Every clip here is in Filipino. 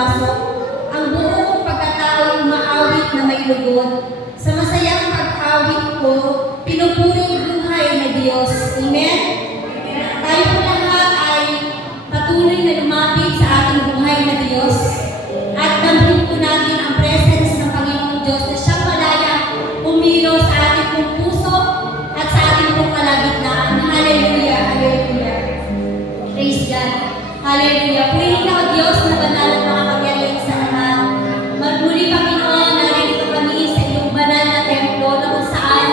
pumapasok. Ang buong pagkatao ay umaawit na may lugod. Sa masayang pag-awit ko, pinupuri ang buhay na Diyos. Amen? Tayo po lahat ay patuloy na lumapit sa ating buhay na Diyos at damhin po natin ang presence ng Panginoong Diyos na siyang malaya umilo sa ating pong puso at sa ating pong kalagitnaan. Hallelujah! Hallelujah! Praise God! Hallelujah! Purihin ka o Diyos na banal at makapangyarihan sa lahat. Magmuli Panginoon, narito kami sa iyong banal na templo na kung saan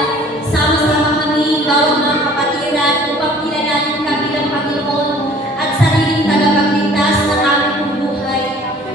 sama-sama kami, bawat mga kapatiran upang kilalanin ka bilang Panginoon at sariling tagapagligtas ng aming pong buhay.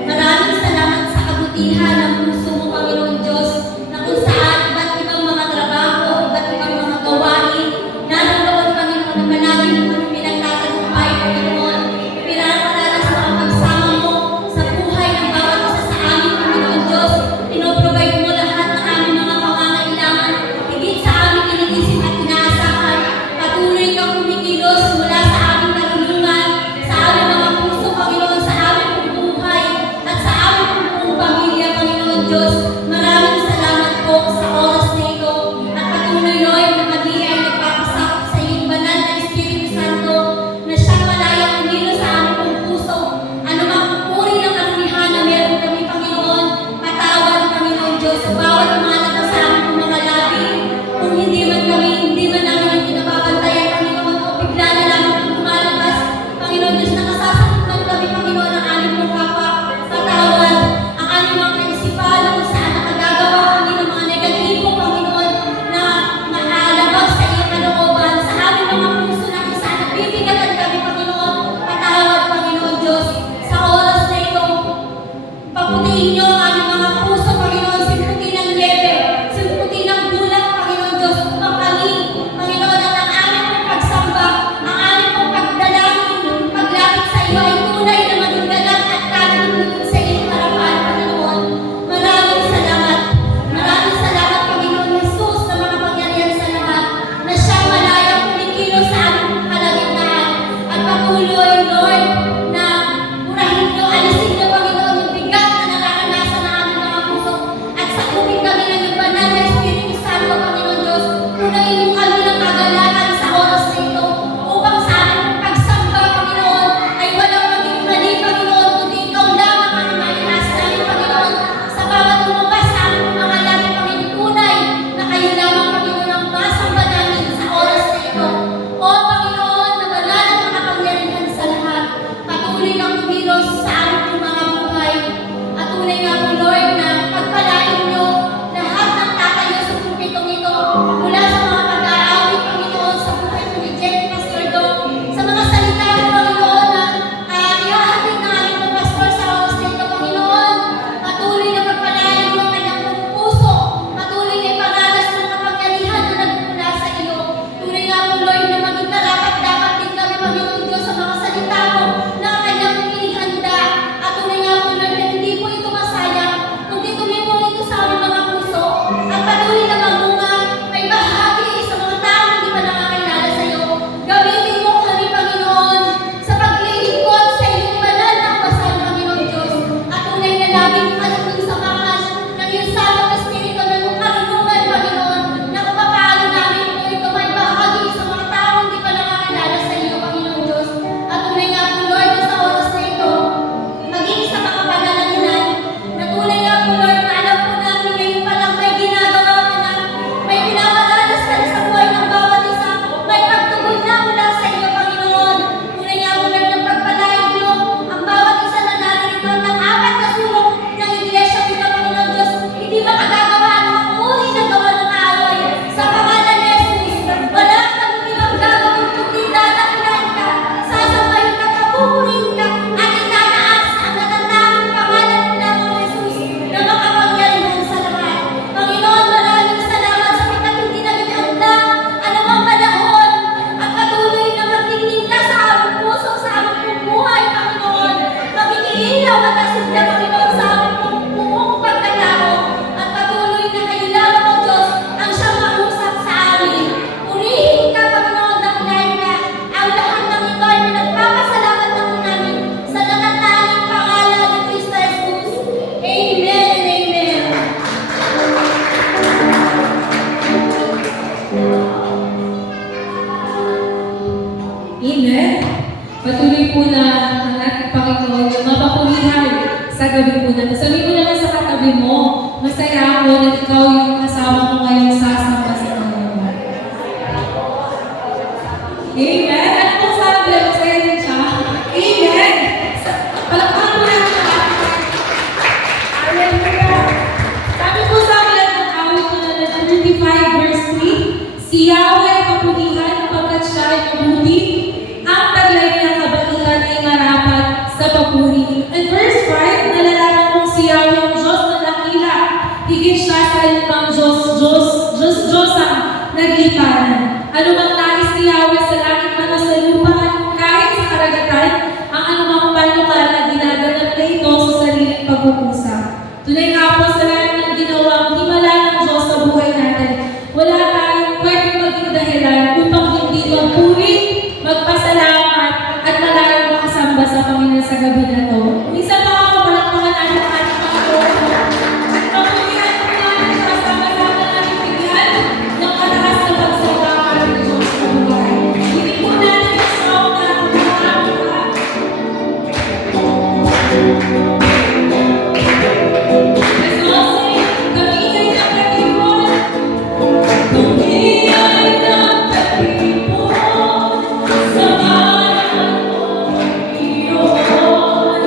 Maraming salamat sa kabutihan ng puso mo, Panginoon Diyos, na kung saan iba't ibang mga trabaho, iba't ibang mga gawain, naroon, Panginoon, na palagi mo kami pinagtatagumpay, Panginoon. Pinaparanas mo ang pagsama mo sa buhay ng bawat isa sa amin, Panginoon Diyos. Pinoprovide mo lahat ng aming mga pangangailangan, higit sa aming iniisip at inaasahan. Patuloy kang kumikilos mula sa aming karunungan, sa aming mga puso, Panginoon, sa aming pong buhay, at sa aming pong pamilya, Panginoon Diyos. Maraming salamat po sa oras na ito. At patuloy, Lord, na kami ay nagpapasakop sa iyong banal na Espiritu Santo na siyang malayang umilo sa aming pong puso. Ano mang uri ng karumihan na meron kami, Panginoon, patawad, Panginoon Diyos, sa bawat umalabas sa aming pong mga labi. Kung hindi man namin ang kinababantayan, Panginoon, o bigla na lamang kung lumalabas, Panginoon Diyos, nakasasakot man kami, Panginoon, ang aming pong kapwa. Patawad ang aming mga kaisipan kung saan nakagagawa kami ng mga negatibo, Panginoon, na maalabag sa iyong kalooban, sa aming mga puso na kung saan nabibigatan kami, Panginoon. Patawad, Panginoon Diyos, sa oras na ito. Paputiin niyo ang aming mga puso, Panginoon, simputin ng lebe, simputin ng bulag, Panginoon Diyos, upang kami, Panginoon, at ang aming pong pagsamba, ang aming pong pagdalangin, paglapit sa iyo ay tunay na maging galang at kalulutin sa iyong harapan, Panginoon. Maraming salamat, Panginoon Jesus, na makapangyarihan sa lahat, na siyang malayang kumikilos sa aming pong kalagitnaan, at patuloy, Lord, na purahin niyo, alisin niyo, Panginoon, yung bigat na nararanasan ng aming mga puso, at sakupin kami ng iyong banal na Espiritu Santo, Panginoon Diyos. Punahin mo kami ng kagalakan sa oras na ito, upang sa aming pong pagsamba, Panginoon, ay walang maging mali, Panginoon, kundi ikaw lamang ang mailas namin, Panginoon, sa bawat lumabas sa aming pong mga labi, Panginoon. Tunay na kayo lamang, Panginoon, ang masamba namin sa oras na ito. O Panginoon, na banal at makapangyarihan sa lahat, patuloy kang kumilos sa aming pong mga buhay. At tunay nga po, Lord, na pagpalain niyo lahat ng tatayo sa pulpitong ito, mula sa mga pag-aawit, Panginoon, sa buhay po ni Jenny Pastor Dong, sa mga salita mo, Panginoon, na ihahatid ng aming pong pastor sa oras na ito, Panginoon. Patuloy na pagpalain mo ang kanyang pong puso, patuloy na iparanas ng kapangyarihan na nagmumula sa iyo. Tunay nga po, Lord, na maging karapat-dapat din kami, Panginoon Diyos, sa mga salita mo na kanyang inihanda. At tunay nga po, Lord, na hindi po ito masaya na to. Sabi mo naman sa katabi mo, masaya ako na ikaw yung kasama ko ngayon sa sambasan ngayon. Amen! Ano po sabi? Masaya din siya. Amen! Palakpakan mo lang siya. Hallelujah! Sabi po sa akin ng awit ko na 35 verse 3, si Yahweh ay kapulihan pagkat siya ay mabuti, ang taglay ng kabaitan ay marapat sa papuri. And verse 5, nalalaman mong si Yahweh ang Diyos na dakila, higit siya sa limang Diyos ang naglipanan. Ano bang nais ni Yahweh sa langit man o sa lupa, kahit sa karagatan, ang anumang panukala ginaganap na ito sa sariling pagkukusa. Tunay nga po sa lahat ng ginawang himala ng Diyos sa buhay natin, wala tayong pwedeng maging dahilan upang hindi magpuri, magpasalamat, at malayang makasamba sa Panginoon sa gabi na to. Minsan mga kapalakpakan natin ang ating Panginoon. Pagpulihan po natin siya, sama-sama natin bigyan ng mataas na pagsalamat ng Diyos sa buhay. Hindi po natin ang song na kumakakuha. Let's all sing, kami ay nakatipon. Kami ay nakatipon. Samahan mo, Panginoon.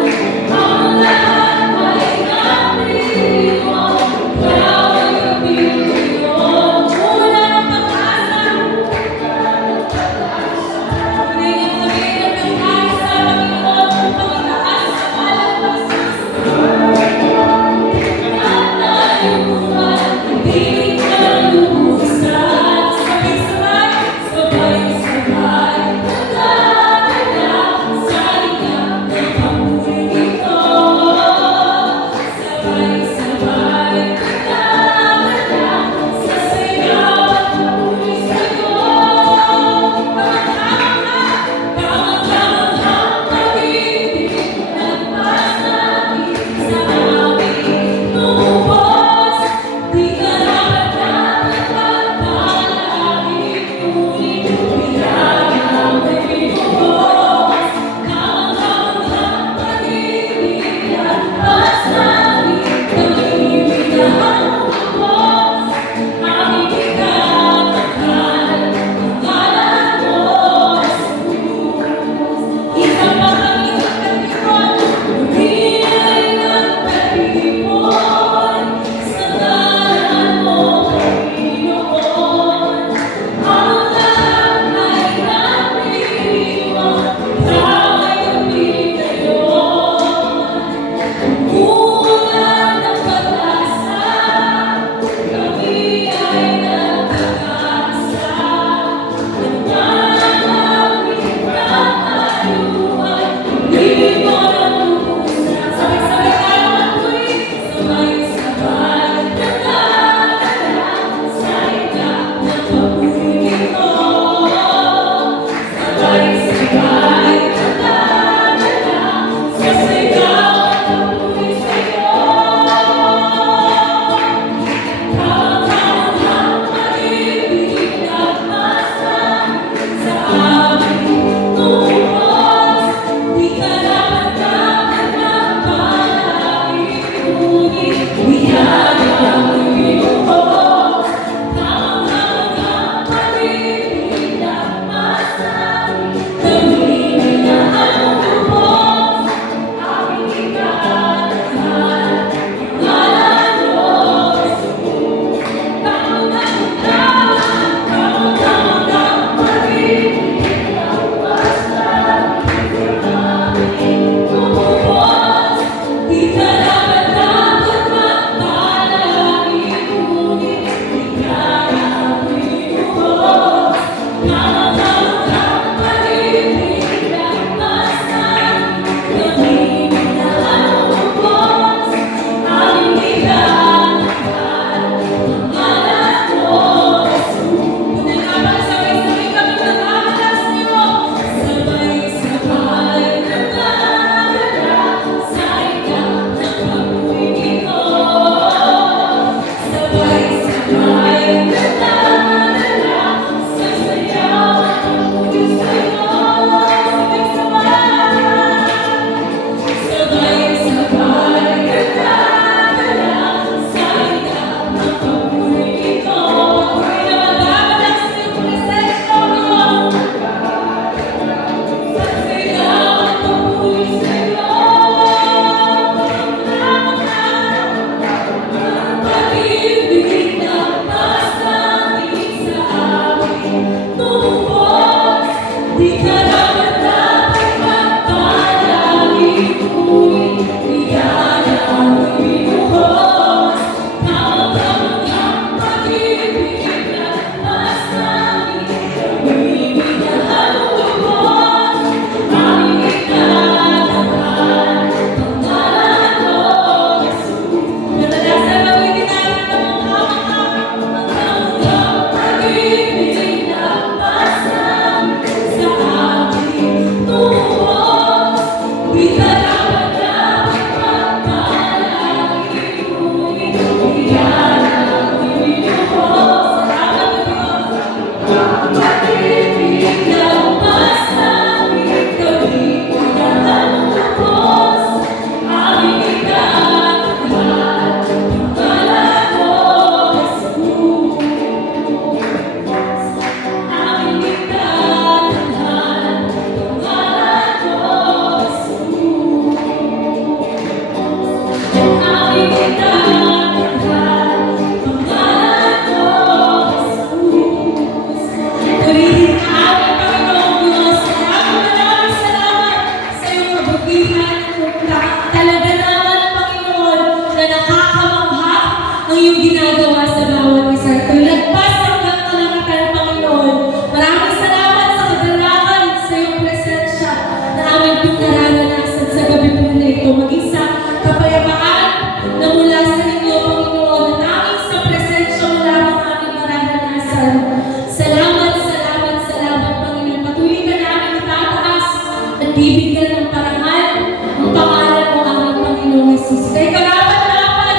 pagsisisi. Kay karapat-dapat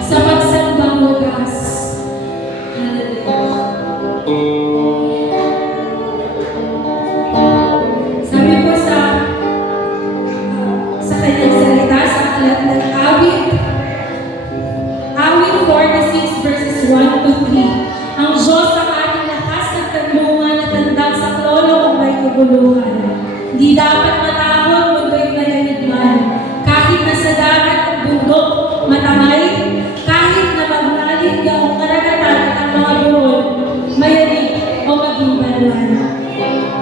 sa pagsambang wagas. Hallelujah. Sabi po sa kanyang salita, sa aklat ng Awit 46 verses 1 to 3. Ang Diyos ang ating lakas at taglungan at tandang sa klolo kung may kaguluhan. Di dapat matakot, mundo'y mayanigman. Kahit nasa dagat ang bundok, matamay, kahit na maglalim ang karagatan at ang mga burol, mayanig o maging balwan.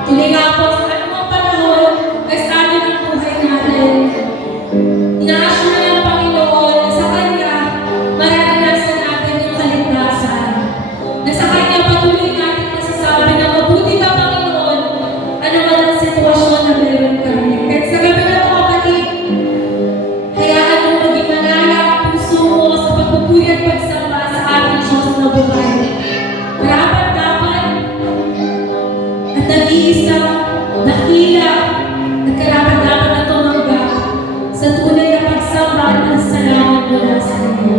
Tuloy nga po, sa anumang panahon, estado ng buhay natin, ina-assure ng Panginoon na sa Kanya, mararanasan natin yung kaligtasan. Na sa Kanya patuloy natin masasabi na mabuti ka, Panginoon, ano man ang sitwasyon na meron kami. Kahit sa gabi na ito, kapatid, hayaan mo maging manala ang puso mo sa pagpupuri at pagsamba sa ating Diyos na buhay. Karapat-dapat at nag-iisa, dakila, at karapat-dapat na tumanggap sa tunay na pagsamba at pagsalamat mula sa inyo.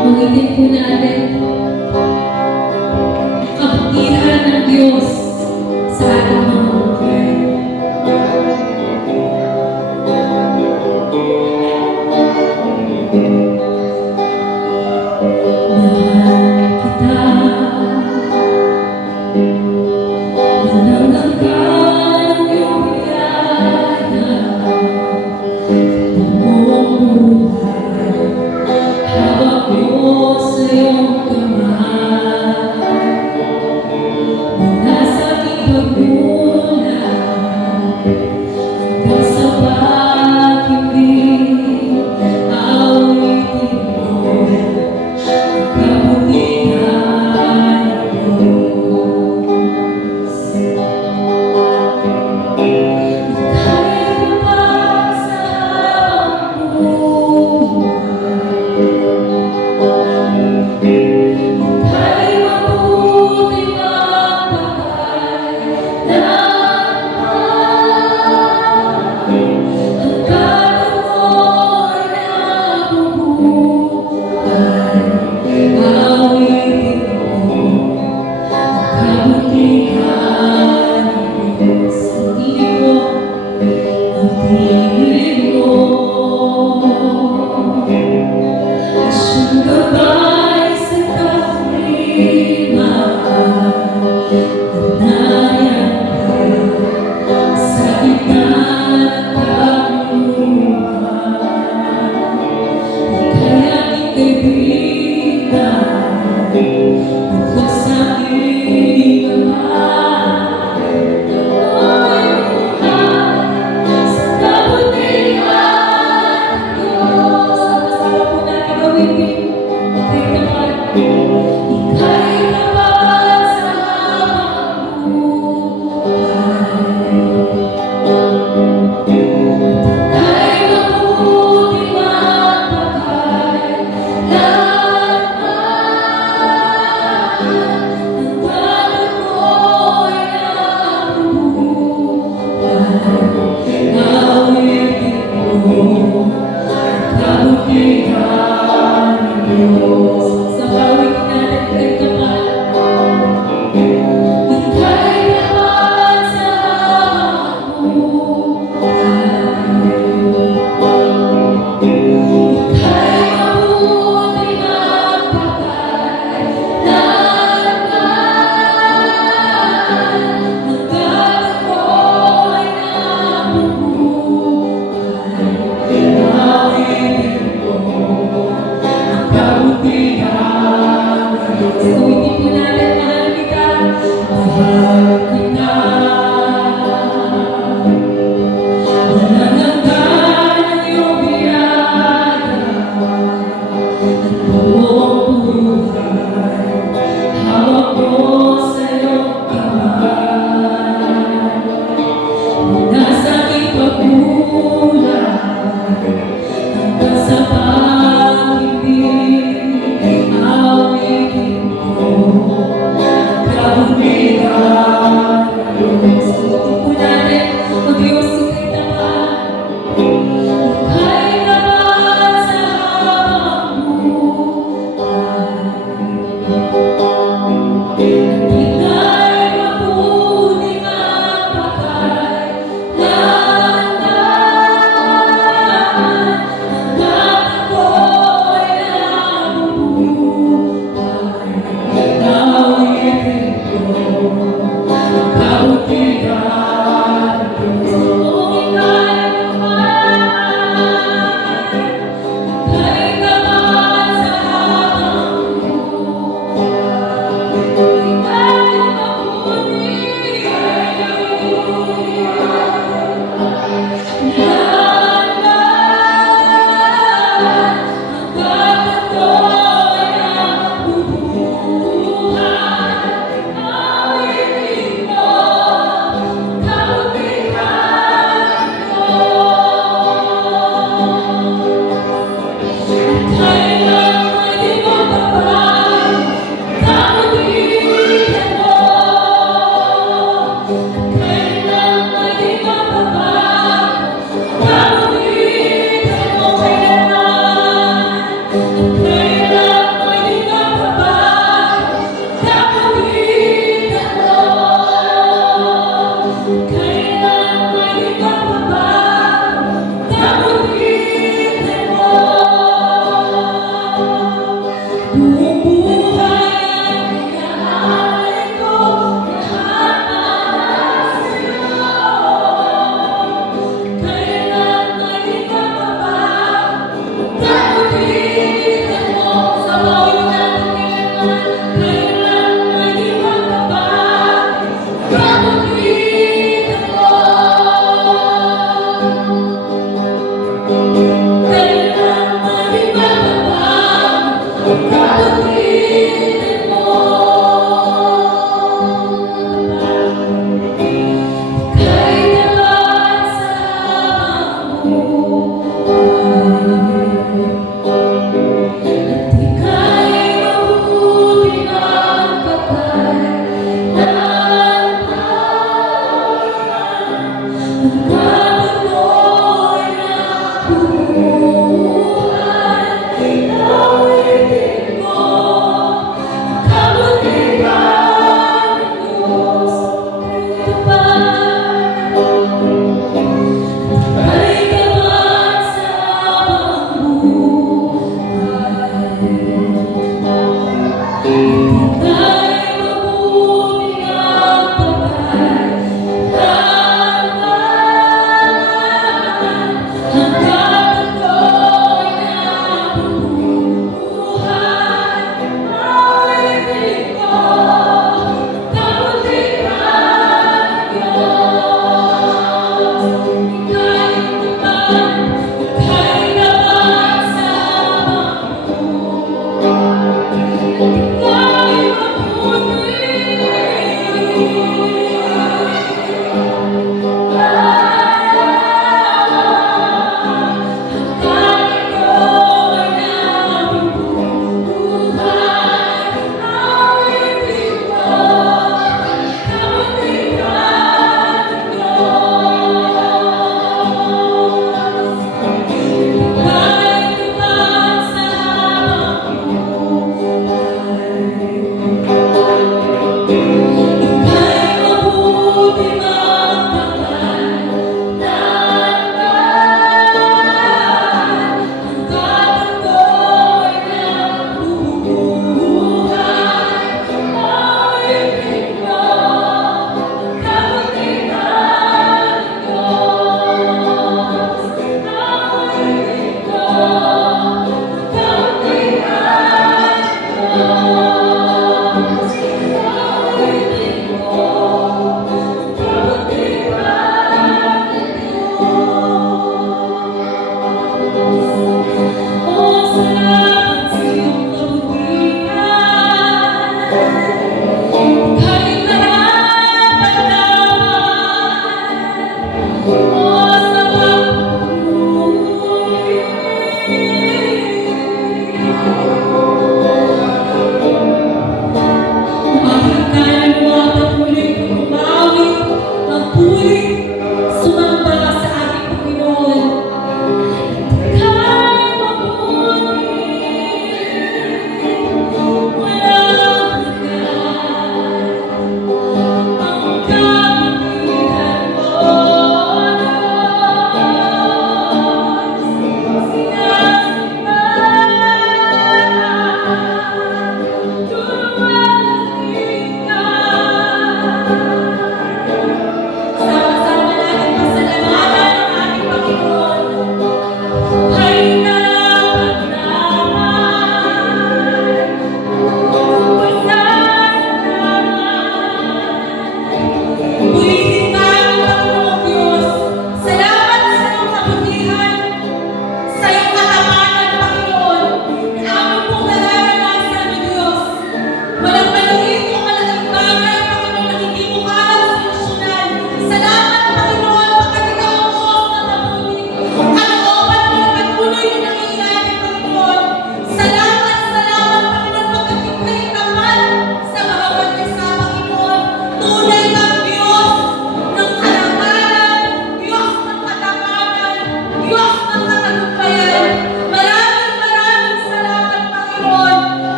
Mangitin po natin ang kabutihan ng Diyos sa ating mga buhay. Mahal kita, nananangkan ang iyong biyaya, buong buhay, hawak mo sa iyong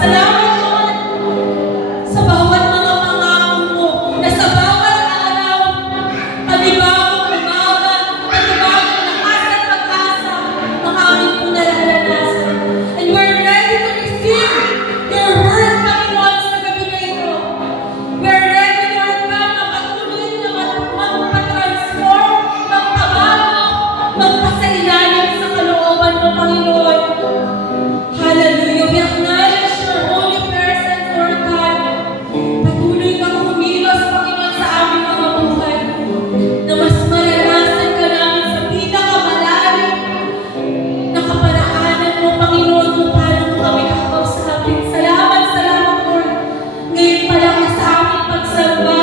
Salamat, Lord, sa bawat mga pangako mo, na sa bawat araw, panibagong umaga, panibagong lakas at pag-asa, ang aming po nararanasan. And we're ready to receive your word, Panginoon, sa gabi na ito. We're ready, Lord God, na patuloy na magpa-transform, magpabago, magpasailalim sa kalooban mo, Panginoon. Hallelujah. We acknowledge your holy presence, Lord God. Patuloy kang kumilos, Panginoon, sa aming mga buhay. Na mas maranasan ka namin sa pinakamalalim na kaparaanan mo, Panginoon, kung paano mo kami kakausapin. Salamat, Lord. Ngayon pa lang sa aming pagsamba,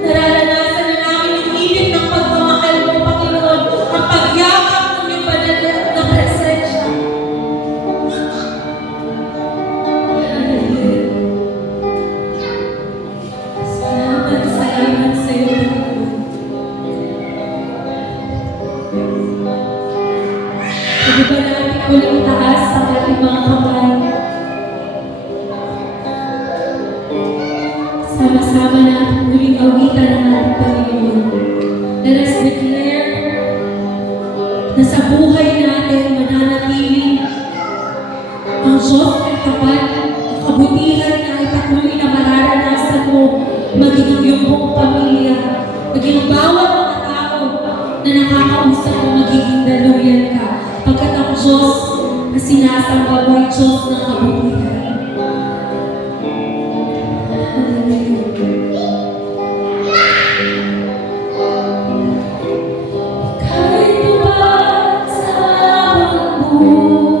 nararanasan na namin yung init ng pagmamahal mo, Panginoon, ang pagyakap ng iyong banal na presensya. Salamat sa iyo, Panginoon. Pwede ba natin ulit itaas ang ating mga kamay? Sama-sama natin muling awitan ang ating Panginoon. Let us declare na sa buhay natin mananatiling ang Diyos ay tapat, ang kabutihan na ay patuloy na mararanasan mo, maging ang iyong buong pamilya, maging ang bawat mga tao na nakakausap mo, magiging daluyan ka, pagkat ang Diyos na sinasamba mo ay Diyos ng kabutihan. Ika'y tuwag sa ika'y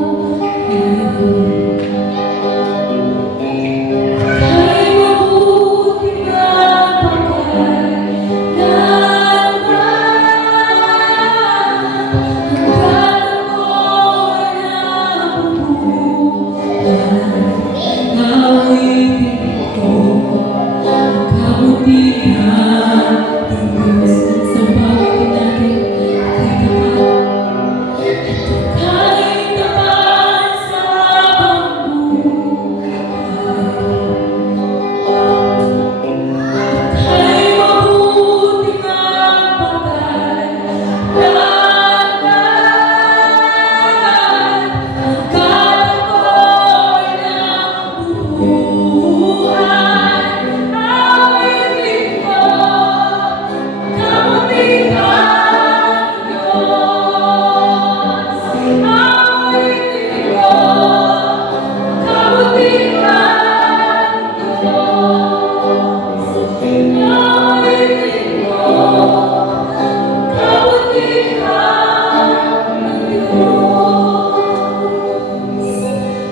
mabuting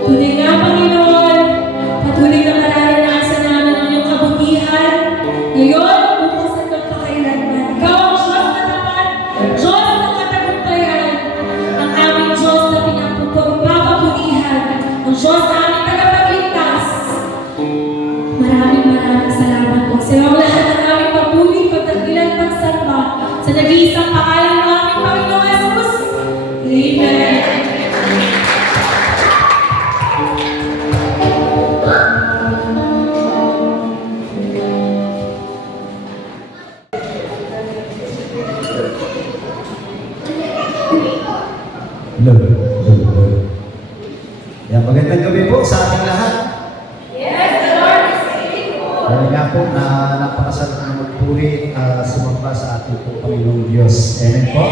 Tunay nga, Panginoon, patuloy na mararanasan namin ang iyong kabutihan. Ngayon, bukas at magpakailanman. Ikaw ang Diyos na tapat, Diyos na katagumpayan, ang aming Diyos na pinagpapunihan, ang Diyos na aming tagapagligtas. Maraming salamat po sa iyo lahat ng aming patuloy, pagtagilan, pagsamba sa nag-iisang pangalan ng aming Panginoong Jesus. Amen. Yan, magandang gabi po sa ating lahat. Yes, the Lord is faithful. Dahil nga po na napakasarap na magpuri sumamba sa ating po Panginoong Diyos. Amen po.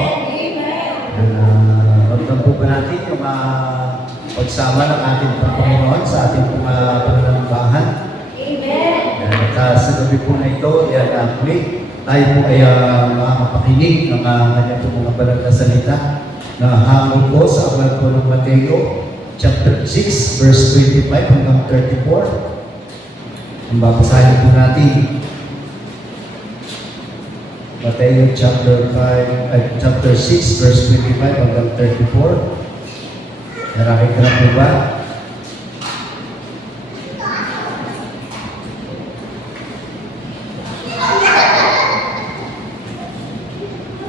Ramdam po ba natin yung pagsama ng ating Panginoon sa ating pananambahan? Amen. At sa gabi po na ito, yan muli, tayo po ay makapakinig ng kanyang po mga banal na salita na hango po sa aklat po ng Mateo, chapter 6, verse 25 hanggang 34. Ang babasahin po natin, Mateo chapter 6, verse 25 hanggang 34. Nakakita na po ba?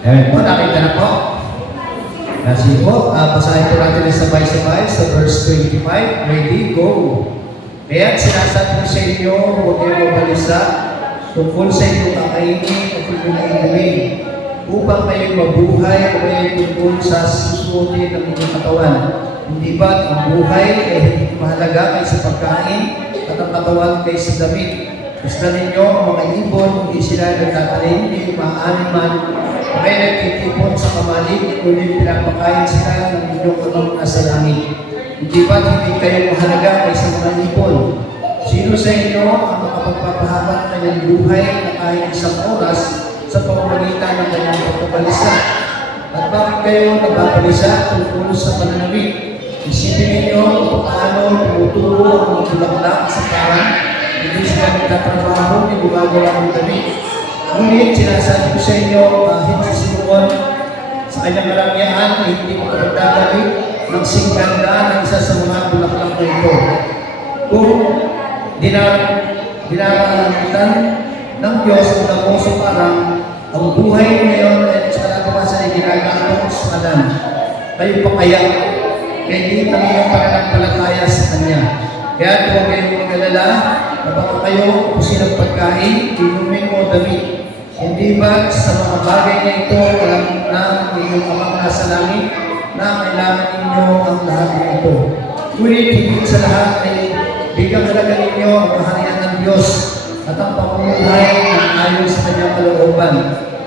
Ayan po, nakita na po. Kasi po, basahin po natin sabay-sabay sa verse 25. Ready, go! Kaya sinasabi ko sa inyo, huwag kayong mabalisa tungkol sa inyong kakainin at inyong inumin upang kayo mabuhay o kayo tungkol sa susuotin ng inyong katawan. Hindi ba ang buhay ay hindi mahalaga kaysa pagkain at ang katawan kaysa damit? Gusto ninyo ang mga ibon, hindi sila nagtatanim, hindi maaari man, may nagtitipon sa kamalig, kundi pinapakain sila ng inyong amang nasa langit. Hindi ba hindi kayo mahalaga kaysa mga ibon? Sino sa inyo ang makapagpapahaba ng kanyang buhay na kahit isang oras sa pamamagitan ng kanyang pagkabalisa? At bakit kayo nababalisa tungkol sa pananamit? Isipin ninyo kung paano tumuturo ang mga bulaklak sa parang hindi sila nagtatrabaho, hindi gumagawa ng damit. Ngunit sinasabi ko sa inyo, kahit si Solomon sa kanyang kalangyaan ay hindi makapagdadali ng singganda ng isa sa mga bulaklak na ito. Kung dinaramitan ng Diyos ang damoso parang ang buhay ngayon at sa kalagawasan ay ginagawa sa kanan. Kayo pa kaya hindi kami yung pananampalataya sa Kanya. Kaya huwag kayong mag-alala na baka kayo kusin ang pagkain, inumin mo damit. Hindi ba sa mga bagay na ito alam na inyong amang nasa langit na kailangan ninyo ang lahat ng ito? Ngunit higit sa lahat ay bigyan halaga ninyo ang kaharian ng Diyos at ang pamumuhay ng ayon sa Kanyang kalooban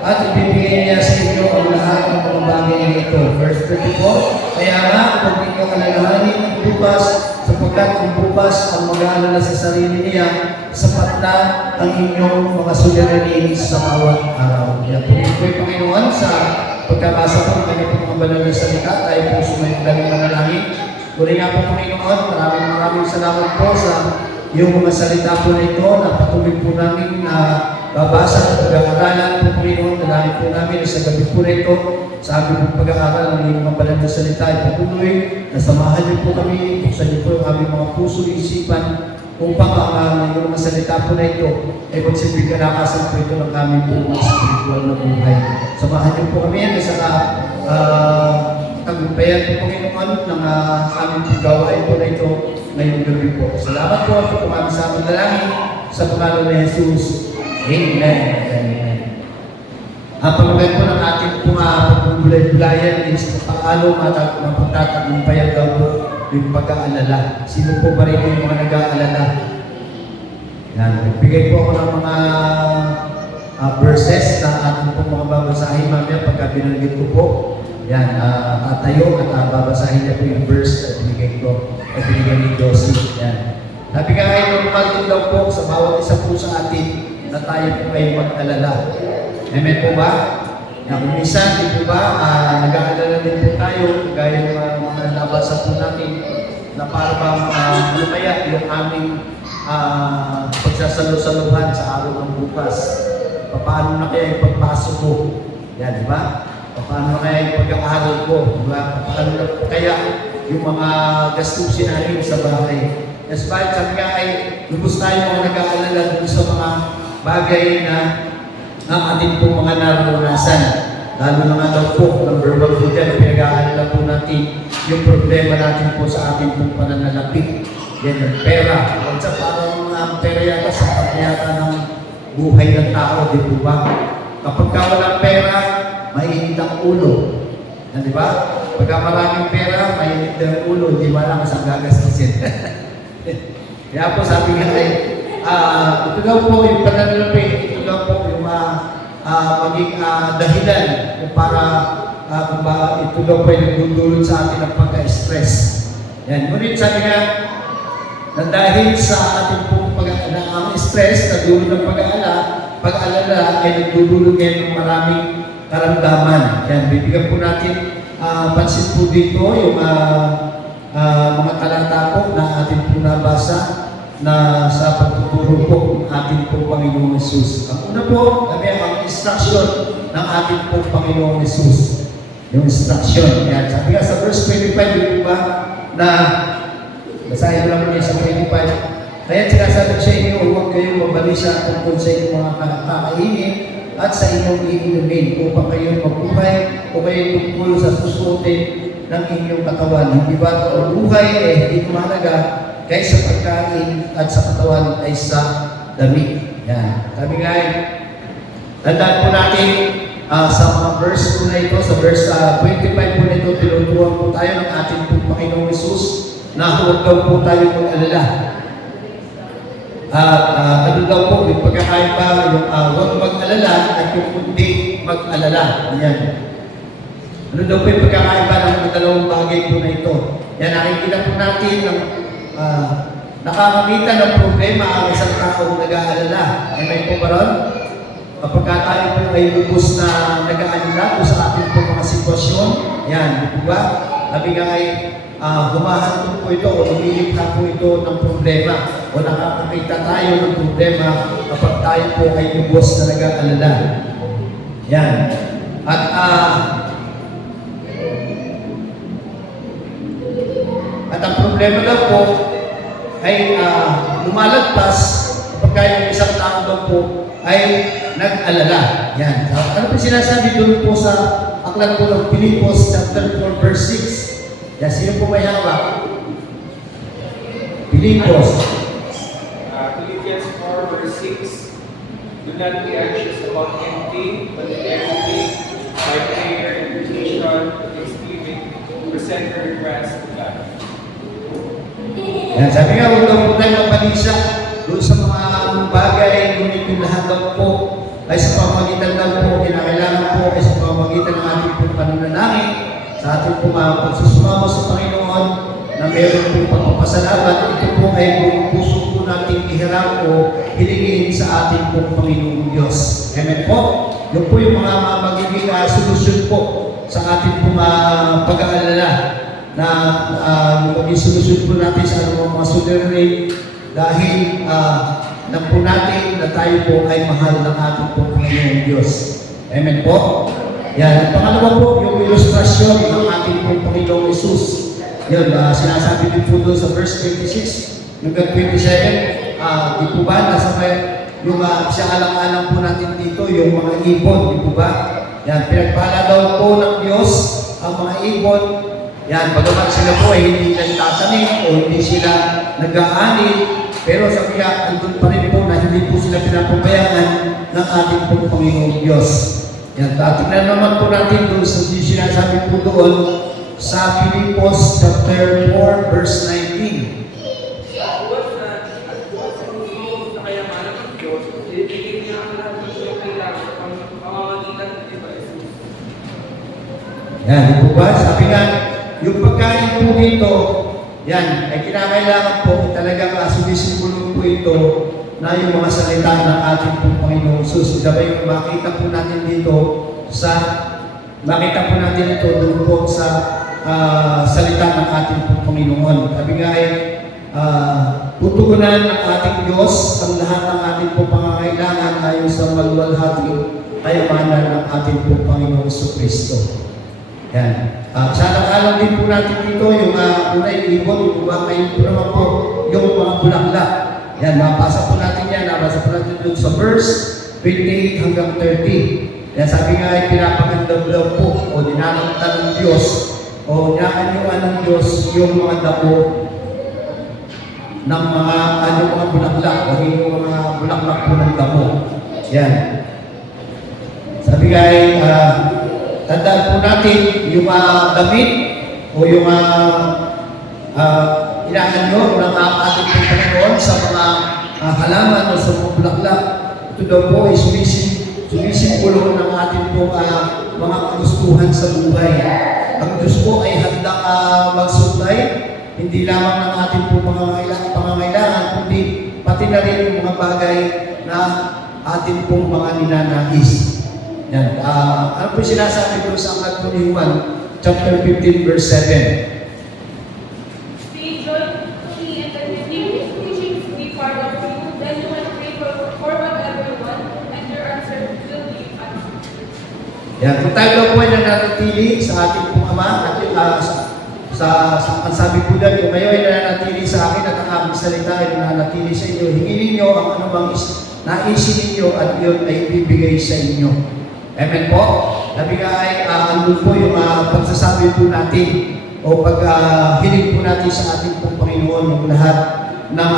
at ibibigay niya sa inyo ang lahat ng mga bagay na ito. Verse 34, kaya nga, huwag ninyo kalalahanin ang bukas sapagkat ang bukas ang mag-aalala sa sarili niya sapat na ang inyong mga suliranin sa bawat araw. Kaya pumikoy Panginoon sa pagkabasa po ng kanyang mga banal na salita, tayo po sumayon daling manalangin. Muli nga po Panginoon, maraming salamat po sa iyong mga salita po na ito na patuloy po namin na babasa at pag-aaralan po Panginoon. Dalangin po namin sa gabi po na ito sa aming pag-aaral ng iyong mga banal na salita ay patuloy na samahan niyo po kami, buksan niyo po ang aming mga puso at isipan upang ang iyong mga salita po na ito ay magsilbing kalakasan po ito ng aming buong spiritual na buhay. Samahan niyo po kami sa tagumpayan po Panginoon ng aming paggawain po na ito ngayong gabi po. Salamat po at kumami sa aming dalangin sa pangalan ni Jesus. Amen. Amen. Ang pagkakas po ng ating pagpupulay-pulayan is paano mapagtatagumpayan daw po yung pag-aalala. Sino po ba rin yung mga nag-aalala? Yan. Nagbigay po ako ng mga verses na ating po mga babasahin mamaya pagka binanggit ko po. Yan, tatayo at babasahin niya po yung verse na binigay ko, na binigay ni Josie. Yan. Sabi nga ay normal din daw po sa bawat isa po sa atin na tayo po ay mag-alala. Amen po ba? Yan, kung minsan, di po ba, nag-aalala din po tayo, gaya ng mga nabasa po natin na para bang lumaya yung aming pagsasalo-saluhan sa araw ng bukas. Paano na kaya yung pagpasok ko? Yan, di ba? Paano kaya yung pag-aaral ko? Diba? Paano kaya yung mga gastusin natin sa bahay? Yes, bakit sabi nga ay lubos tayo mga nag-aalala dun sa mga bagay na ang ating po mga naranasan. Lalo na nga daw po, number 1 po dyan, pinag-aalala po natin yung problema natin po sa ating pong pananalapi. Yan ang pera. Kung sa parang pera yata sa pagkayata ng buhay ng tao, di po ba? Kapag ka walang pera, mainit ang ulo. Yan, di ba? Pagka maraming pera, mainit ang ulo. Di ba lang sa gagastusin? Kaya po sabi nga ay, ito daw po yung pananalapi, ito daw po yung maging dahilan kung para ito daw po yung nagdudulot sa atin ng pagka-stress. Yan. Ngunit sabi nga, na dahil sa ating pong ang stress, nagdulot ng pag-aalala ay nagdudulot ngayon ng maraming karamdaman. Yan, bibigyan po natin pansin po dito yung mga talata po na ating po nabasa na sa pagtuturo po ng ating pong Panginoong Hesus. Ang una po, ang instruction ng ating pong Panginoong Hesus. Yung instruction. Yan. Sabi nga sa verse 25, di ba, na basahin ko lang muna sa 25. Kaya sinasabi sa inyo, huwag kayong mabalisa tungkol sa inyong mga kakainin at sa inyong iinumin upang kayo mabuhay o kayo tungkol sa susuotin ng inyong katawan. Hindi ba ang buhay hindi mahalaga kaysa pagkain at sa katawan ay sa damit. Yan. Sabi nga tandaan po natin sa mga verse po na ito, sa verse 25 po na ito, tinuturuan po tayo ng ating po Panginoong Hesus na huwag daw po tayo mag-alala. Ano daw po, yung pagkakaiba, yung huwag mag-alala at yung kundi mag-alala. Yan. Ano daw po yung pagkakaiba ng dalawang bagay po na ito? Yan, nakikita po natin ng nakakamita ng problema ang isang taong nag-aalala. Ay may po ba ron? Kapag tayo po ay lubos na nag-aalala po sa ating po mga sitwasyon, yan, di po ba? Sabi nga ay humahantong po ito o lumilikha po ito ng problema o nakakakita tayo ng problema kapag tayo po ay lubos na nag-aalala. Yan. At ang problema daw po ay lumalagpas kapag yung isang tao daw po ay nag-alala. Yan. Ano po sinasabi doon po sa aklat po ng Pilipos chapter 4 verse 6? Yan, sino po may hawak? Pilipos. Philippians 4 verse 6. Do not be anxious about anything, but in everything, by prayer and petition, thanksgiving, present your requests to God. Yan, sabi nga, huwag daw po tayo mabalisa doon sa mga bagay, ngunit yung lahat daw po ay sa pamamagitan daw po, kinakailangan po ay sa pamamagitan ng ating pong pananalangin, sa ating pong pagsusumama sa Panginoon na meron pong pagpapasalamat. Ito po ay buong puso po nating iharap o hilingin sa ating pong Panginoong Diyos. Amen po? Yun po yung mga magiging solusyon po sa ating pong pag-aalala na yung maging solusyon po natin sa mga suliranin dahil na po natin na tayo po ay mahal ng ating pong Panginoong Diyos. Amen po? Yan. Pangalawa po, yung ilustrasyon ng ating pong Panginoong Hesus. Yun, sinasabi din po doon sa verse 26 hanggang 27. Di po ba, nasa yung siya-alang-alang po natin dito, yung mga ibon, di po ba? Yan, pinagpala daw po ng Diyos ang mga ibon. Yan, bagamat sila po ay hindi nagtatanim o hindi sila nag-aani, pero sabi nga, andun pa rin po na hindi po sila pinapabayaan ng ating pong Panginoong Diyos. Yan, tingnan naman po natin doon sa sinasabi po doon sa Pilipos chapter 4 verse 19. Yan, di po ba? Sabi nga, yung pagkain po dito, yan, ay kinakailangan po talagang sumisimbolo po ito na yung mga salita ng ating pong Panginoong Hesus. Sabay yung makita po natin dito makita po natin ito doon po sa salita ng ating pong Panginoon. Sabi nga ay tutugunan ng ating Diyos ang lahat ng ating pong pangangailangan ayon sa maluwalhati kayamanan ng ating pong Panginoong Jesucristo. Yan. Salang-alang din po natin dito yung unay ibon, yung ngayon po naman po yung mga bulaklak. Yan, mapasa po natin yan, nabasa po natin doon sa verse 28 hanggang 30. Yan, sabi nga ay pinapaganda daw po o dinanamta ng Diyos o inaanyuan ng Diyos yung mga dako ng mga bulaklak, maging yung mga bulaklak po ng damo. Yan. Sabi nga ay tandaan po natin yung damit o yung inaanyo ng ating Panginoon sa mga halaman o sa mga bulaklak. Ito daw po ay sumisimbolo ng ating po mga kagustuhan sa buhay. Ang Diyos po ay handang magsupply, hindi lamang ng ating po pangangailangan, kundi pati na rin yung mga bagay na ating pong mga ninanais. Yan. Ano po sinasabi ko sa aklat po ni Juan, chapter 15, verse 7? Stay joined to me and let the teachings be part of you. Then you can pray for whatever you want, and your answer will be answered. Yan. Kung tayo daw po ay nananatili sa ating pong Ama, ang sabi po dyan, kung kayo ay nananatili sa akin at ang aking salita ay nananatili sa inyo, hingin ninyo ang anumang naisin ninyo at yun ay ibibigay sa inyo. Amen po? Sabi nga ay andun po yung pagsasabi po natin o o pag-hiling po natin sa ating pong Panginoon yung lahat ng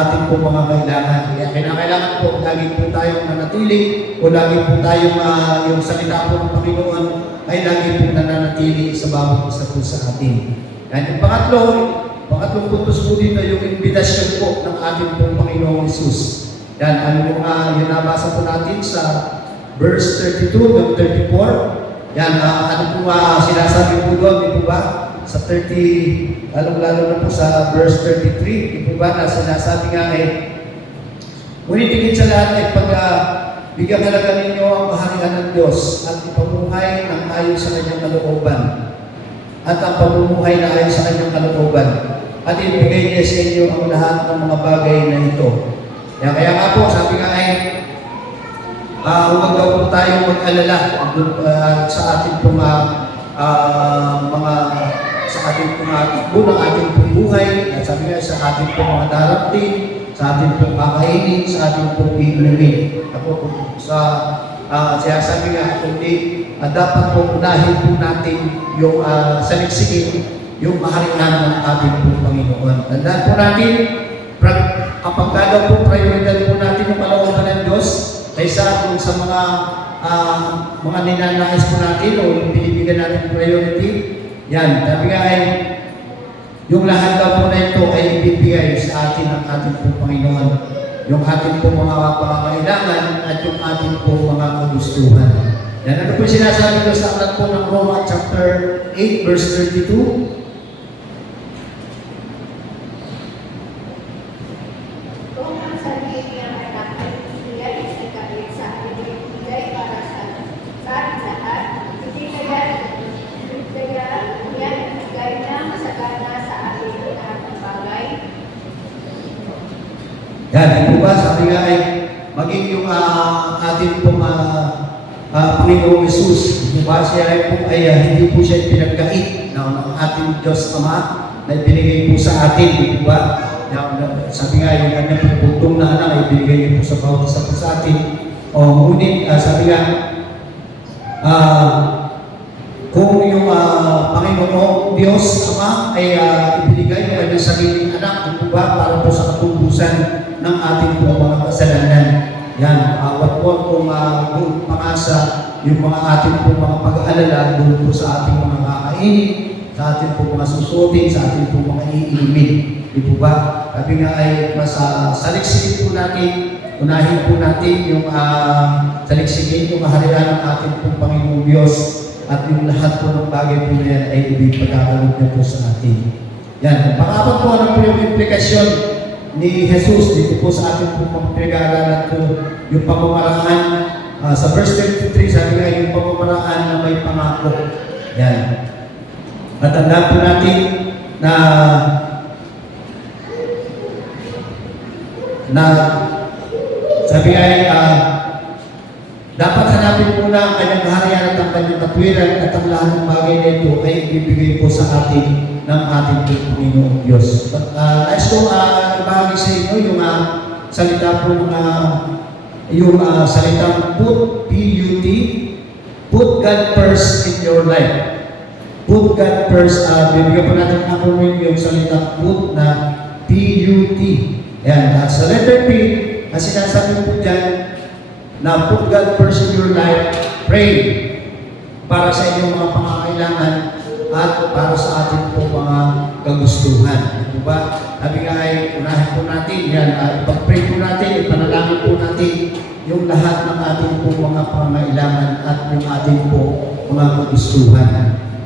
ating pong mga kailangan. Kaya kailangan po lagi po tayong manatili o lagi po tayong yung salita po ng Panginoon ay lagi po nananatili sa bawat isa po sa atin. Yan yung pangatlong puntos po dito yung invitation po ng ating pong Panginoong Jesus. Yan, yung nabasa po natin sa verse 32 ng 34. Yan, ano po sinasabi po doon, di po ba? Sa 30, lalong-lalo na po sa verse 33, di po ba na sinasabi nga ngunit higit sa lahat ay bigyan halaga ninyo ang kaharian ng Diyos at ipamuhay ng ayon sa kanyang kalooban. At ang pamumuhay na ayon sa kanyang kalooban. At ibigay niya sa inyo ang lahat ng mga bagay na ito. Kaya nga po, sabi nga huwag daw po tayo mag-alala sa ating pong sa ating pong takbo ng ating pong buhay, at sabi nga sa ating pong mga darating, sa ating pong kakainin, sa ating pong iinumin. Ako siya sabi nga, kundi dapat po unahin po natin yung saliksigin, yung kaharian ng ating pong Panginoon. Tandaan po natin, kapag daw po prioridad po natin yung kalooban ng Diyos, kaysa kung sa mga ninanais po natin o yung binibigyan natin priority, yan, sabi nga yung lahat daw po na ito ay ibibigay sa atin ng ating pong Panginoon. Yung ating pong mga pangangailangan at yung ating pong mga kagustuhan. Yan, ano po sinasabi ko sa aklat po ng Roma chapter 8 verse 32? Kung ang sarili ng anak ay ibigay sa kapit sa ibigay para sa ating lahat, hindi kaya yan ibigay na masagana sa ating lahat ng bagay. Yan, di po ba? Sabi nga maging yung ating pong Panginoong Jesus, di ba? Siya hindi po siya pinagkait ng ating Diyos Ama na ibinigay po sa atin, di ba? Sabi nga, yung kanyang pagputong na anak ay binigay niyo po sa bawat isa po sa atin. Ngunit, sabi nga, kung yung Panginoong Diyos Ama ay ibinigay ng kanyang sariling anak, di ba? Para po sa katubusan ng ating po mga kasalanan. Yan, awat po kung pangasa yung mga ating po mga pag-aalala doon po sa ating mga kakainin, sa ating po mga susutin, sa ating po mga iinumin. Di po ba? Sabi nga ay mas saliksigin po natin, unahin po natin yung saliksigin yung kaharian ng ating pong Panginoong Diyos at yung lahat po ng bagay po na yan ay ibigpagkakalog na po sa atin. Yan. Pang-apat po, ano po yung implikasyon ni Jesus dito po sa ating pong pinag-aaralan po yung pamamaraan. Sa verse 23, sabi nga yung pamamaraan na may pangako. Yan. At tandaan po natin na sabi ay dapat hanapin muna ang kanyang kaharian at ang kanyang katwiran at ang lahat ng bagay na ito ay ibibigay po sa atin ng ating Panginoong Diyos. Nais kong ibahagi sa inyo yung salita po ng yung salitang put, P-U-T, put God first in your life. Put God first, bibigyan po natin acronym yung salitang put na P-U-T. Yan, sa letter P, ang sinasabi po dyan, na put God first in your life, pray para sa inyong mga pangangailangan at para sa ating po mga kagustuhan. Ito ba? Sabi nga ay unahin po natin yan, ipag-pray po natin, ipanalangin po natin yung lahat ng ating po mga pangangailangan at yung ating po mga kagustuhan.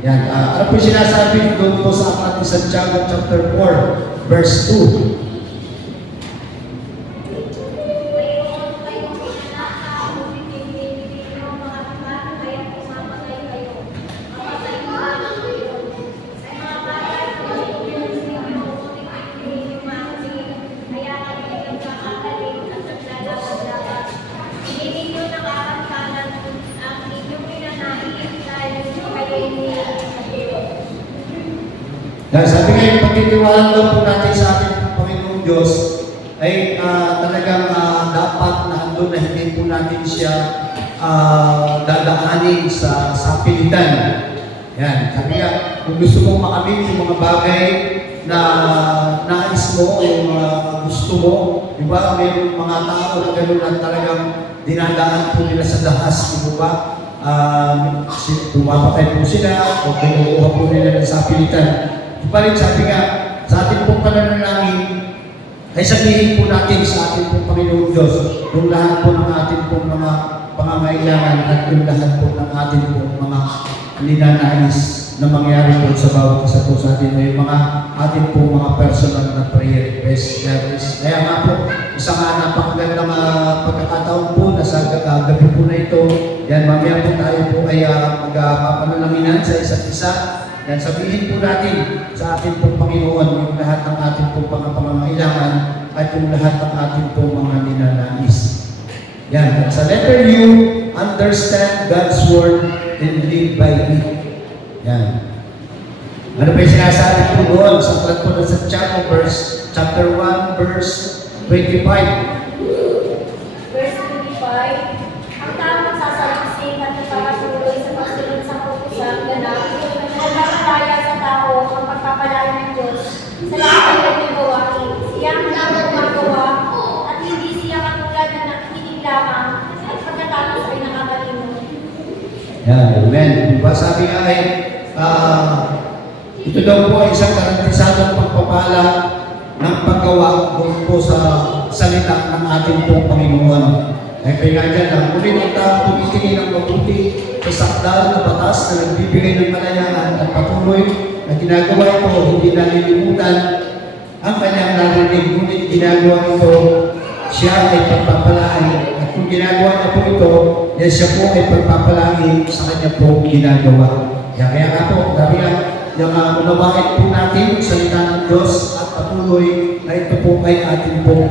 Yan. Ano po sinasabi doon po sa aklat ni Santiago chapter 4 verse 2? Dahil sabi nga yung pagtitiwala daw po natin sa ating Panginoong Diyos ay talagang dapat na andun na hindi po natin siya dadaanin sa pilitan. Yan, sabi nga, kung gusto mong makamit yung mga bagay na nais mo, yung gusto mo, di ba, may mga tao na gano'n na talagang dinadaan po nila sa dahas, di ba? Pumapatay po sila o kinukuha po nila ng sapilitan. Di pa rin, sabi nga, sa ating pong pananalangin, ay sabihin po natin sa ating pong Panginoon Diyos, yung lahat po ng ating pong mga pangangailangan at yung lahat po ng ating pong mga ninanais na mangyari po sa bawat isa po sa atin, may mga ating po mga personal na prayer request. Kaya nga po, isa nga napakagandang pagkakataon po na sa gabi po na ito, yan, mamaya po tayo po ay magpapanalangin sa isa't isa. Yan, sabihin po natin sa ating pong Panginoon yung lahat ng ating pong pangangailangan at yung lahat ng ating pong mga ninanais. Yan, at sa letter U, understand God's word and live by it. Yan. Ano pa yung sinasabi po doon sa aklat po ng Santiago, chapter 1, verse 25. Verse 25, ang tao magsasaliksik at nagpapatuloy sa pagsunod sa kusang ganap, nagpapalaya sa tao ang pagpapalaya ng Diyos sa lahat ng kanyang gawain. Siya ang lamang magawa at hindi siya katulad na nakikinig lamang at pagkatapos ay nakakalimot. Yan, amen. Diba sabi nga ay, ito daw po ay isang garantisadong pagpapala ng paggawa doon po sa salita ng ating pong Panginoon. Kaya nga dyan, ang muli ng tao tumitingin ng mabuti sa sakdal na batas na nagbibigay ng kalayahan at patuloy na ginagawa ito, hindi nalilimutan ang kanyang narinig, ngunit ginagawa ito, siya ay pagpapalain. At kung ginagawa niya po ito, yan siya po ay pagpapalain sa kanya po ginagawa. Kaya nga po, sabi nga, yung unawain po natin yung salita ng Diyos at patuloy na ito po ay atin po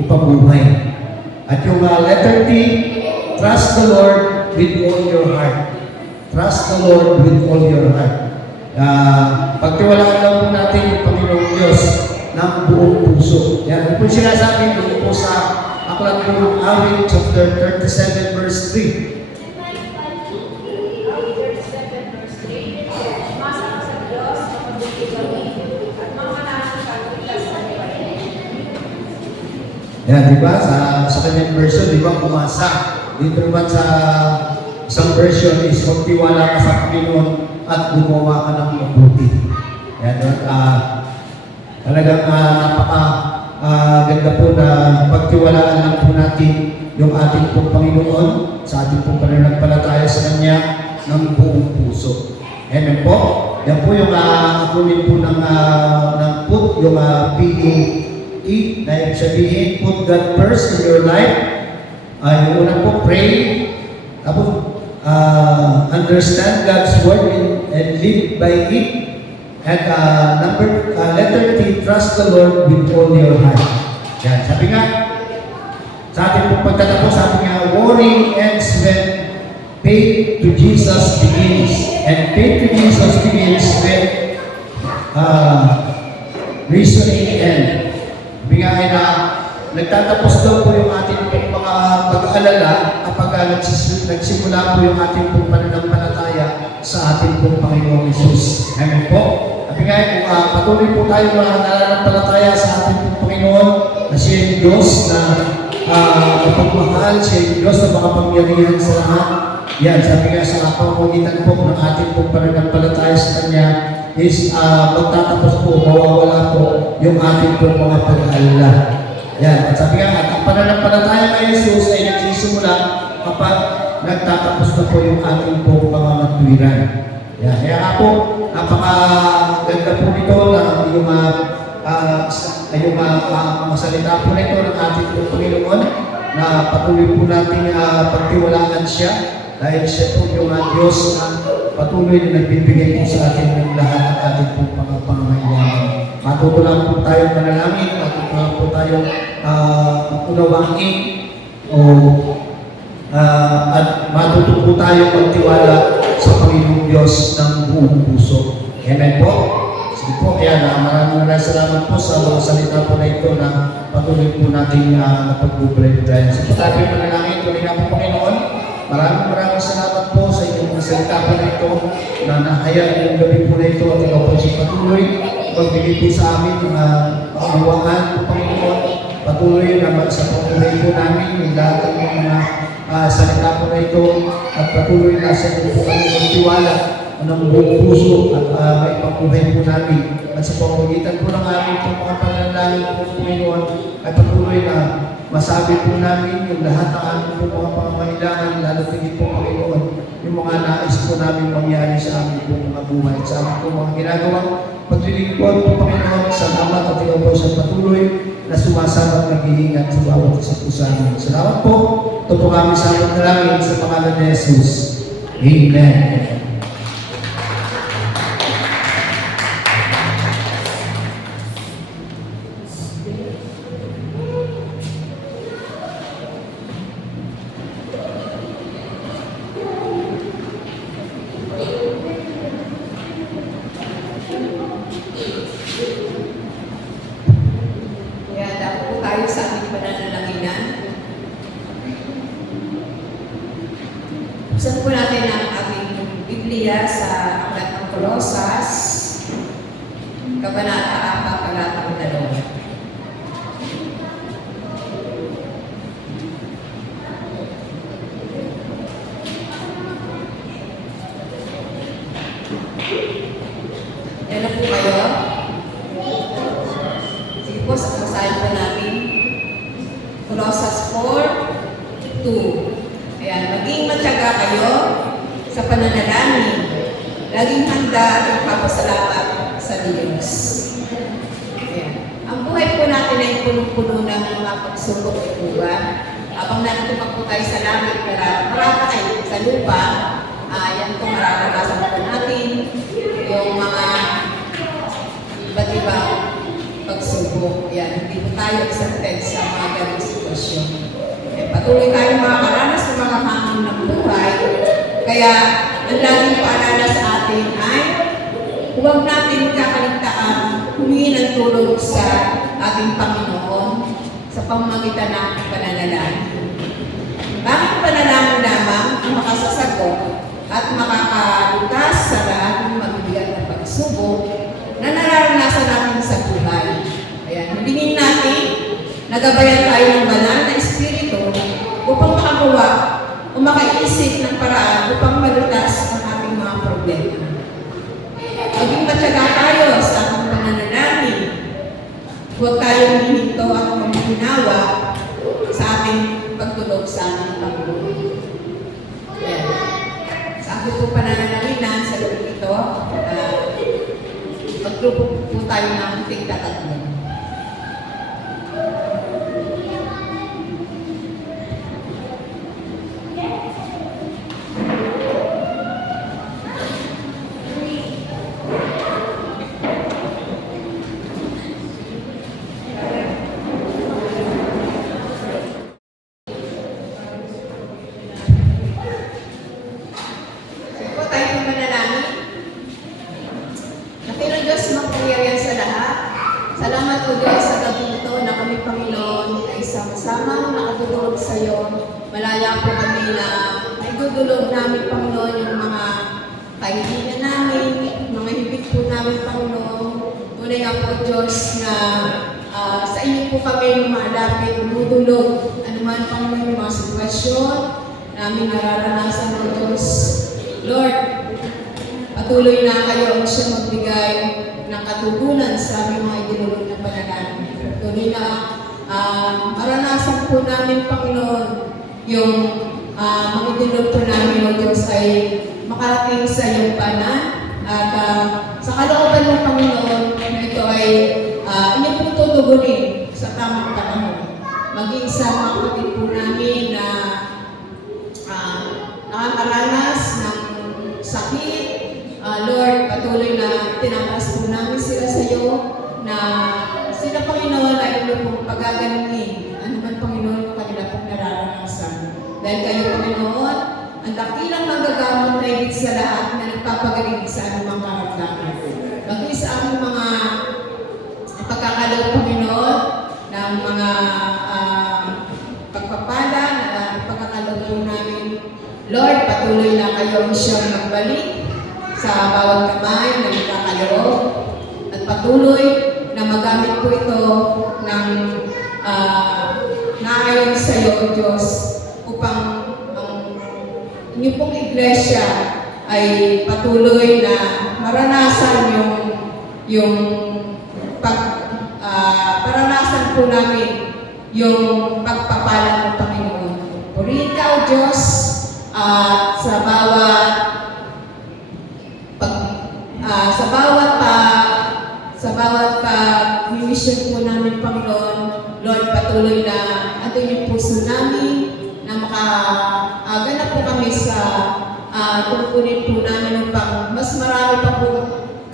ipabuhay. At yung letter T, trust the Lord with all your heart. Trust the Lord with all your heart. Pagtiwalaan lang po natin yung Panginoong Diyos ng buong puso. Yan po sinasabi doon po sa aklat po ng Awit, chapter 37, verse 3. Yan, di ba? Sa kanyang version, di ba, umasa. Dito naman sa isang version is magtiwala ka sa Panginoon at gumawa ka ng mabuti. Yan, talagang ganda po na pagtiwalaan lang po natin yung ating pong Panginoon sa ating pong pananampalataya sa Kanya ng buong puso. Amen po. Yan po yung acronym po ng PUT, yung PAT, na ibig sabihin, put God first in your life. Yung una po, pray. Tapos, understand God's word and live by it. At letter T, trust the Lord with all your heart. Yan, sabi nga, sa ating pong pagtatapos, sabi nga, warring ends when faith to Jesus begins. And faith to Jesus begins when reasoning ends. Sabi nga ay na nagtatapos daw po yung ating mga pag-aalala kapag nagsimula po yung ating pong pananampalataya sa ating pong Panginoong Hesus. Amen po. Sabi nga kung patuloy po tayo nananampalataya sa ating pong Panginoon na siya yung Diyos na kapagmahal, siya yung Diyos na makapangyarihan sa lahat. Yan, sabi nga sa pamamagitan po ng ating pong pananampalataya sa Kanya is magtatapos po, mawawala po yung ating pong mga pag-aalala. Yan, at sabi nga, at ang pananampalataya kay Jesus ay nagsisimula kapag nagtatapos na po yung ating pong mga matwiran. Yan, kaya nga po, napakaganda po nito na yung mga salita po nito ng ating pong Panginoon na patuloy po natin pagtiwalaan siya dahil siya po yung Diyos na patuloy na nagbibigay po sa atin ng lahat ng ating pong pangangailangan. Matutulang po tayong manalangin, matutulang po tayong unawain at matutunan po tayong magtiwala sa Panginoong Diyos ng buong puso. Amen po? Sige po, kaya maraming salamat po sa mga salita po na ito na patuloy po natin napagbubuhay po tayo. Sige tayo manalangin, tuloy na po Panginoon. Maraming salamat po sa inyong mga salita po na ito na nahayag yung gabi po na ito at ikaw po sa patuloy. Pagbigay po sa amin ng kaunawaan po, Panginoon. Patuloy na sa patuloy po namin yung lahat ng mga salita po na ito at patuloy na sa iyo po kami magtiwala ng buong puso at may pagbuhay po namin. At sa pamamagitan po ng aming po mga panalangin po, Panginoon, ay patuloy na masabi po namin yung lahat ng aming po mga pangangailangan, lalo tingin po, Panginoon, yung mga nais po namin mangyari sa aming po mga buhay, sa aming po mga ginagawang paglilingkod po, Panginoon. Salamat at ikaw po sa patuloy na sumasama at nag-iingat sa bawat isa po sa amin. Salamat po. Ito po kami sa aming dalangin sa pangalan ni Jesus. Amen. Kaya dapat po tayo sa ating pananalaginan. Buksan po natin ang ating Biblia sa Aklat ng Kolosas, Kabanata 4, Talatang 2. Yan na po kayo. Sige po, basahin po natin. Colossus 4:2. Ayan, maging matyaga kayo sa pananalangin. Laging handa at magpapasalamat sa Diyos. Ayan. Ang buhay po natin ay punong-puno ng mga pagsubok at buwa. Habang natutupag po tayo sa langit, maratay sa lupa, yan po mararanasan po natin yung mga iba't ibang pagsubok. Yan, hindi po tayo exempted sa mga ganong sitwasyon. Patuloy tayong makakaranas ng mga hamon ng buhay. Kaya, ang laging paalala sa atin ay huwag natin kakaligtaan humingi ng tulong sa ating Panginoon sa pamamagitan ng pananalangin. Bakit panalangin lamang ang makasasagot at makakalutas sa lahat ng mabibigat na pagsubok na nararanasan natin sa buhay. Ayan, hilingin natin, nagabayan tayo ng banal na Espiritu upang makagawa o makaisip ng paraan upang malutas ang ating mga problema. Maging matyaga tayo sa ating pananalangin. Huwag tayong hihinto at mamihinawa sa ating pagtulog sa ating Panginoon. Ayan. Sa ating po pananalawinan sa loob ito, maggrupo po tayo ng tigtatatlo. Po tayo po manalangin. Nakilang Diyos makapangyarihan sa lahat. Salamat po Diyos sa gabi ito na kami Panginoon ay sama-sama nakatulog sa iyo. Malaya po kami na idudulog namin Panginoon yung mga kaibigan namin, mga hibig po namin Panginoon. Tunay nga po Diyos na sa inyo po kami lumalapit, lumudulog. Ano man Panginoon yung mga sitwasyon namin nararanasan po Diyos. Lord, patuloy na kayo ang siya magbigay ng katugunan sa aming mga idinulog na panalangin. Patuloy na maranasan po namin, Panginoon, yung mga idinulog po namin, O Diyos, ay makarating sa iyong panan. At sa kalooban ng Panginoon, na ito ay inyo po tutugunin sa tamang panahon. Maging sa mga kapatid po namin na nakakaranas ng sakit. Lord, patuloy na tinakas po namin sila sa iyo na sila Panginoon ay ilo pong pagagaling. Ano man Panginoon yung kanila pong nararanasan. Dahil kayo Panginoon, ang dakilang magagamot na higit sa lahat na nagpapagaling sa anumang karamdaman. Bagay sa aming mga pagkakalaw Panginoon ng mga pagpapala na pagkakalaw po namin. Lord, patuloy patuloy na kayong siyang magbalik sa bawat kamay na nagkakaloob at patuloy na magamit po ito ng naayon sa iyo, O Diyos, upang ang inyong pong iglesia ay patuloy na maranasan yung paranasan po namin yung pagpapala ng Panginoon. Purihin ka, O Diyos, sa bawat mission po namin, Panginoon. Lord, patuloy na andun yung puso namin na makaganap po kami sa tungkulin po namin upang mas marami pa po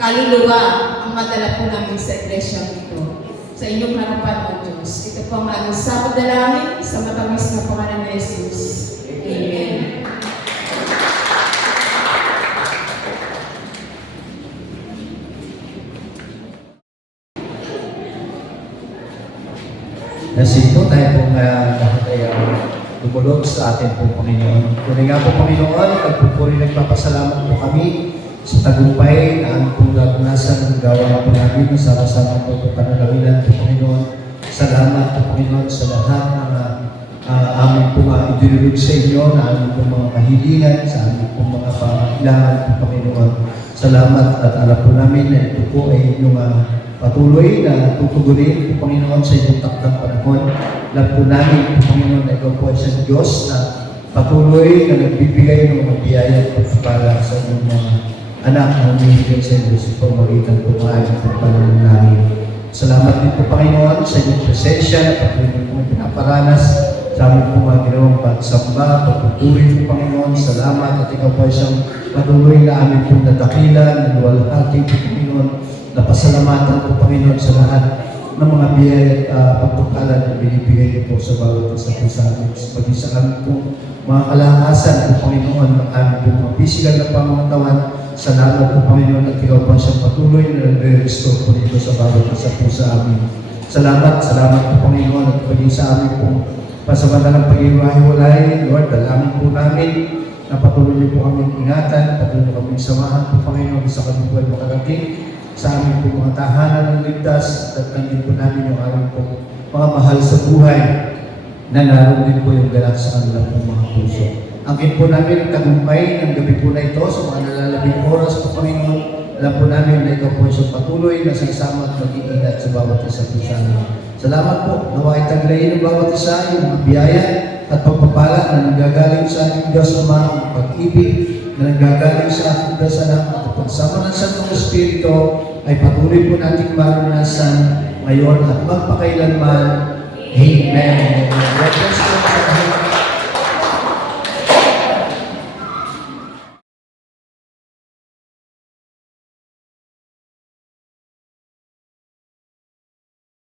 kaluluwa ang madala po namin sa iglesia nito. Sa inyong harapan, O Diyos. Ito po ang aming sapadalangin sa matamis na pangalan ni Jesus. Amen. Nasito tayo pong lahat ay tumulog sa atin po, Panginoon. Kung nga po, Panginoon, nagpupuri, nagpapasalamat po kami sa tagumpay na ang pong naranasan ng gawa po namin sa kasama po po panalawilan po, Panginoon. Salamat po, Panginoon, sa lahat ng aming pong idinulog sa inyo, na aming pong mga kahilingan, sa aming pong mga pangailangan po, Panginoon. Salamat at alam po namin na ito po ay inyong patuloy na tutugunin po, Panginoon, sa inyong takdang panahon. Alam po namin po, Panginoon, na ikaw po ay sa Diyos na patuloy na nagbibigay ng mga biyaya at para sa inyong mga anak na humihigay sa inyo sa pamamagitan po ng aming pagpanalang namin. Salamat din po, Panginoon, sa inyong presensya na patuloy po pinaparanas sa aming po mga ginawang pagsamba, pagpupuri po, Panginoon. Salamat at ikaw po ay siyang patuloy na aming po nadakilan, naluwalhati po, Panginoon. Napasalamatan po, Panginoon, sa lahat ng mga biyaya at pagpapalad na binibigay niyo po sa bawat isa po sa amin. Maging sa amin po mga kalakasan po, Panginoon, ng aming po mga physical na pangangatawan. Salamat po, Panginoon, at ikaw po siyang patuloy na nagre-restore po dito sa bawat isa po sa amin. Salamat po, Panginoon, at paging sa amin po pasamantalang pag-iwahiwalay. Lord, dalangin po namin na patuloy niyo po kaming ingatan, patuloy niyo kaming samahan po, Panginoon, sa kaming buhay makarating sa aming po mga tahanan ng ligtas, at nandin po namin yung aming po mga mahal sa buhay na naroon din po yung galak sa kanilang po mga puso. Angkin po namin ang tagumpay ng gabi po na ito sa mga nalalabing oras po, Panginoon. Alam po namin na ikaw po isang patuloy na sasama at mag-iingat sa bawat isa po sa amin. Salamat po, nawa itaglayin ng bawat isa yung mga biyaya at pagpapala na nanggagaling sa ating Diyos Ama, ang pag-ibig na nanggagaling sa ating Diyos Anak, at ang pagsama ng Santong Espiritu ay patuloy po nating maranasan ngayon at magpakailanman. Amen. God bless you.